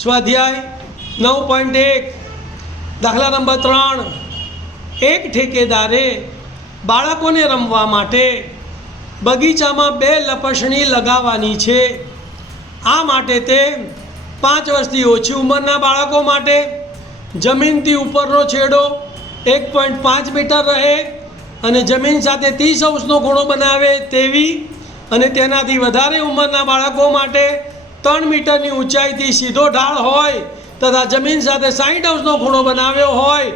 સ્વાધ્યાય 9.1 દાખલા નંબર 3 એક ઠેકેદારે બાળકોને રમવા માટે બગીચામાં 2 લપસણી લગાવવાની છે। આ માટે તે 5 વર્ષથી ઓછી ઉંમરના બાળકો માટે જમીનથી ઉપરનો છેડો 1.5 મીટર રહે અને જમીન સાથે 30 અંશનો ખૂણો બનાવે તેવી અને તેનાથી વધારે ઉંમરના બાળકો માટે 3 મીટરની ઊંચાઈથી સીધો ઢાળ હોય તથા જમીન સાથે 60 અંશનો ખૂણો બનાવ્યો હોય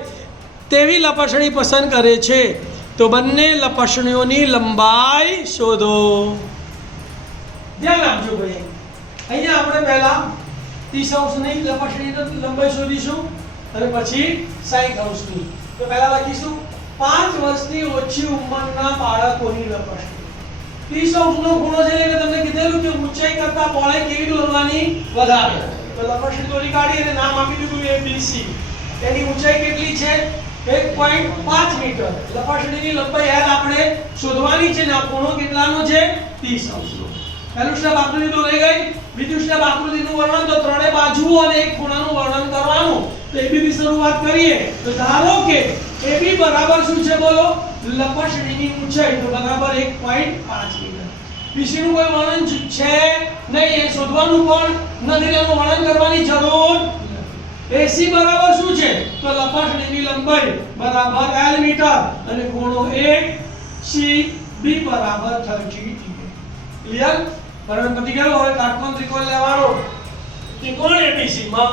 તેવી લપસણી પસંદ કરે છે। તો બંને લપસણીઓની લંબાઈ શોધો। ધ્યાન આપજો ભાઈ, અહીંયા આપણે પહેલા 30 અંશની લપસણીની લંબાઈ શોધીશું અને પછી 60 અંશની। તો પહેલા લખીશું 5 વર્ષથી ઓછી ઉંમરના બાળકોની લપસણી। 30 અંશનો ખૂણો છે એટલે તમને કીધેલું કે ઊંચાઈ કરતા પહોળાઈ કેવી દોરવાની વધારે। તો લપસણી દોરી કાઢી અને નામ આપી દીધું ABC। તેની ઊંચાઈ કેટલી છે? 1.5 મીટર। લપસણીની લંબાઈ યાદ આપણે શોધવાની છે ને આ ખૂણો કેટલાનો છે? 30 અંશનો। પહેલું સ્ટેપ આકૃતિ તો રહી ગઈ। બીજું સ્ટેપ આકૃતિનું વર્ણન, તો ત્રણેય બાજુઓ અને એક ખૂણાનું વર્ણન કરવાનું। તો AB થી શરૂઆત કરીએ તો ધારો કે AB બરાબર શું છે બોલો? લપસણીની ઊંચાઈ તો બરાબર 1.5 મીટર। BC નું કોઈ વર્ણન છે નહીં, એ શોધવાનું પણ નથી, એનું વર્ણન કરવાની જરૂર નથી। AC બરાબર શું છે? તો લપસણીની લંબાઈ બરાબર L મીટર અને ખૂણો 1 CB બરાબર 30 ડિગ્રી। ક્લિયર? વર્ણન પતી ગયું। હવે કાટકોણ ત્રિકોણ લેવાનો। ત્રિકોણ ABC માં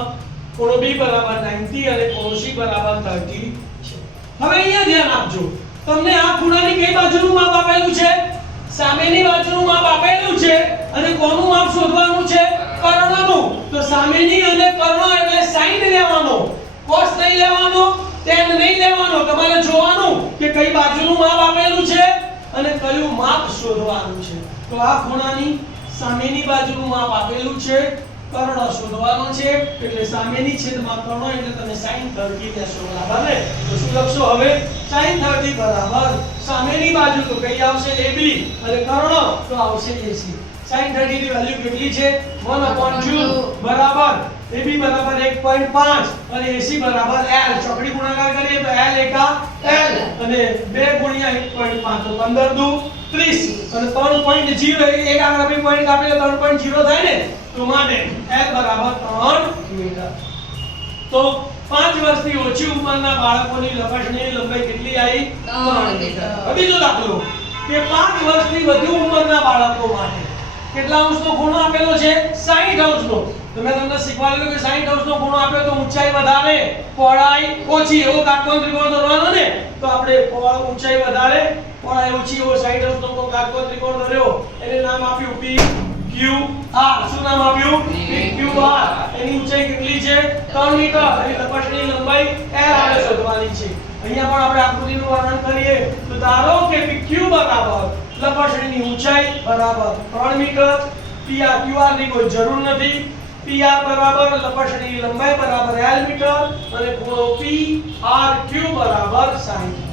ખૂણો B બરાબર 90 અને ખૂણો C બરાબર 30 છે। હવે અહીંયા ધ્યાન આપજો, તમને આ ખૂણાની કઈ બાજુનું માપ આપેલું છે? સામેની બાજુનું માપ આપેલું છે અને કોનું માપ શોધવાનું છે? કર્ણનું। તો સામેની અને કર્ણ એટલે sin લેવાનો, cos નહીં લેવાનો, tan નહીં લેવાનો। તમારે જોવાનું કે કઈ બાજુનું માપ આપેલું છે અને કયું માપ શોધવાનું છે। તો આ ખૂણાની સામેની બાજુનું માપ આપેલું છે, કર્ણ શોધવાનો છે એટલે સામેની છેદમાં કર્ણ એટલે તમે sin 30 લેશો, બરાબર ને? તો શું લખશો હવે? sin 30 બરાબર સામેની બાજુ તો કઈ આવશે? AB અને કર્ણ તો આવશે AC। sin 30 ની વેલ્યુ કેટલી છે? 1/2 બરાબર AB બરાબર 1.5 અને AC બરાબર L। ચોકડી ગુણાકાર કરીએ તો L એકા L અને 2 ગુણ્યા 1.5 તો 15 દુ 30 અને 3.0 એક આગળ આપણે પોઈન્ટ કાપીએ તો 3.0 થાય ને, તો માટે L બરાબર 3 મીટર। તો 5 વર્ષથી ઓછી ઉંમરના બાળકોની લપસણીની લંબાઈ કેટલી આવી? 3 મીટર। હવે બીજો દાખલો કે 5 વર્ષથી વધુ ઉંમરના બાળકો માટે કેટલા અંશનો ખૂણો આપેલો છે? 60 અંશનો। તો મેં તમને શીખવાડેલું કે 60 અંશનો ખૂણો આપ્યો તો ઊંચાઈ વધારે પહોળાઈ ઓછી, એવો કાટકોણ ત્રિકોણ દોરવાનો ને। તો આપણે ઊંચાઈ વધારે પહોળાઈ ઓછી એવો 60 અંશનો કાટકોણ ત્રિકોણ દોર્યો, એને નામ આપ્યું PQR। શું નામ આપ્યું? PQR। એની ઊંચાઈ કેટલી છે? 3 મીટર। એની લપસણીની લંબાઈ L આપણે શોધવાની છે। અહીંયા પણ આપણે આકૃતિનું વર્ણન કરીએ તો ધારો કે PQ બરાબર લપસણીની ઊંચાઈ બરાબર 3 મીટર, PR QR ની કોઈ જરૂર નથી, PR બરાબર લપસણીની લંબાઈ બરાબર L મીટર અને ખૂણો PRQ બરાબર 60।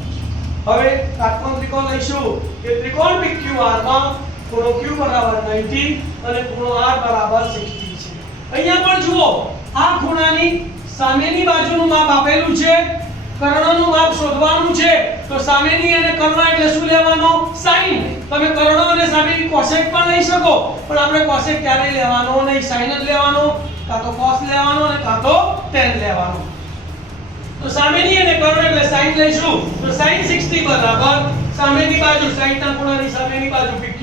હવે કાટકોણ ત્રિકોણ લઈશું કે ત્રિકોણ PQR માં ખૂણો Q બરાબર 90 અને ખૂણો R બરાબર 60 છે। અહીંયા પણ જુઓ, આ ખૂણાની સામેની બાજુનું માપ આપેલું છે, કર્ણનું માપ શોધવાનું છે। તો સામેની અને કર્ણ એટલે શું લેવાનો? sin। તમે કર્ણ અને સામેની cosec પણ લઈ શકો, પણ આપણે cosec ક્યારે લેવાનો નહીં, sin જ લેવાનો, કાં તો cos લેવાનો અને કાં તો tan લેવાનો। તો સામેની અને કર્ણ એટલે sin લઈશું તો sin 60 બરાબર સામેની બાજુ 60 ના ખૂણાની સામેની બાજુ PQ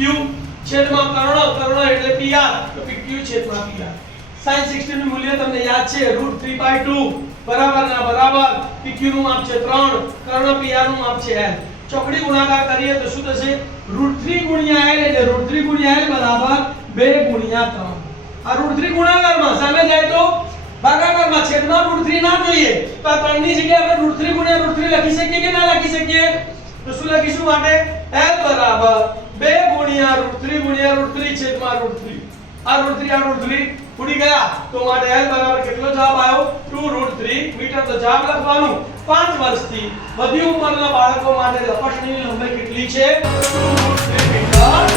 છેદમાં કર્ણ એટલે PR તો PQ છેદમાં PR। sin 60 નું મૂલ્ય તમને યાદ છે √3/2 બરાબર ના બરાબર। PQ નું માપ છે 3, કર્ણ PR નું માપ છે L। ચોકડી ગુણાકાર કરીએ તો શું થશે? √3 ગુણ્યા L એટલે √3 ગુણ્યા L બરાબર 2 ગુણ્યા 3। આ √3 ગુણાકારમાં સામે જાય તો ભાગાકારમાં છેદમાં √3 ના જોઈએ, તો આ 3 ની જગ્યાએ આપણે √3 ગુણ્યા √3 લખી શકીએ કે ના લખી શકીએ? તો શું લખીશું માટે? L બરાબર 2 ગુણ્યા √3 ગુણ્યા √3 છેદમાં √3। આ √3 ઉડી ગયા તો માટે L બરાબર કેટલો જવાબ આવ્યો? 2√3 મીટર। તો જવાબ લખવાનું 5 વર્ષથી વધુ ઉંમરના બાળકો માટે લપસણીની લંબાઈ કેટલી છે? 2√3 મીટર।